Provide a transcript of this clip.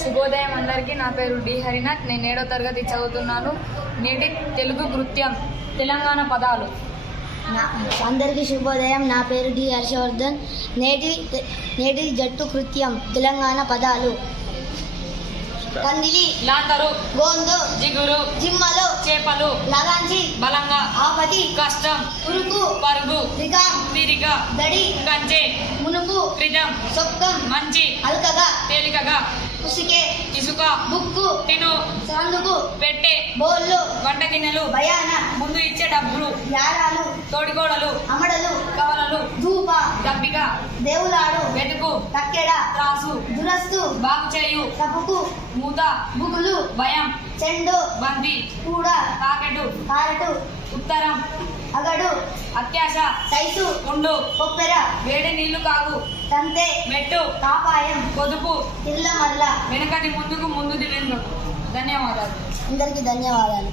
శుభోదయం అందరికీ. నా పేరు డి హరినాథ్. నేను 7వ తరగతి చదువుతున్నాను. నేటి తెలుగు కృత్యం తెలంగాణ పదాలు. అందరికీ శుభోదయం. నా పేరు డి హర్షవర్ధన్. నేటి జట్టు కృత్యం తెలంగాణ పదాలు: కందిలి, లాంతరు, గోందు, జిగురు, జిమ్మలు, చేపలు, లగాంచి, బలంగా, ఆపతి, కష్టం, ఉరుకు, పరుగు, రిగం, తిరిగ, దడి, కంచె, మునుపు, క్రితం, సొక్కం, మంచి, అల్కగా, తేలికగా, ఉసికే, ఇసుక, బుక్కు, తిను, సందుకు, పెట్టే, బోళ్ళు, వంట గిన్నెలు, భయాన, ముందు ఇచ్చే డబ్బులు, యారాలు, తోడికోడలు, అమడలు, కవలలు, ధూప, దప్పిక, దేవులాడు, వెతుకు, తక్కెడ, త్రాసు, దురస్తు, బాగు చేయు, తప్పుకు, మూత, బుగులు, భయం, చెండు, బంతి, కూడా, తాకెటు, కారటు, ఉత్తరం, అగడు, అత్యాశ, సైసు, ఉండు, కొప్పెర, వేడి నీళ్లు కాగు, తంతే, మెట్టు, కాపాయం, పొదుపు, ఇళ్ళ మల్ల. వెనకది ముందుకు, ముందుది వెనుకకు. ధన్యవాదాలు. అందరికీ ధన్యవాదాలు.